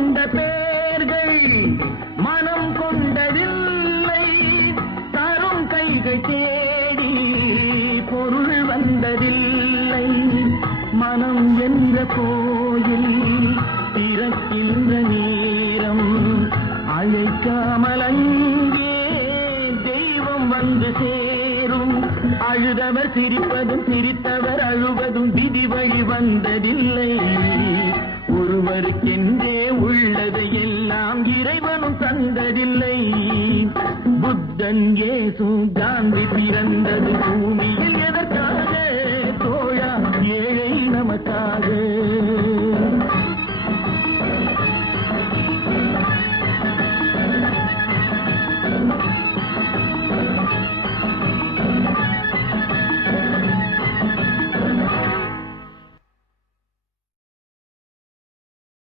கொண்ட பேர்கள் மனம் கொண்டதில்லை. தரும் கைகள் தேடி பொருள் வந்ததில்லை. மனம் என்ற கோயில் திறக்கின்ற நேரம் அழைக்காமல் அங்கே தெய்வம் வந்து சேரும். அழுதவர் சிரிப்பதும் சிரித்தவர் அழுவதும் விதி வழி வந்ததில்லை. ஒருவருக்கென்றே உள்ளதை எல்லாம் இறைவனும் தந்ததில்லை. புத்தன் இயேசு காந்தி பிறந்தது பூமியில் எதற்காக? தோழா, ஏழை நமக்காக.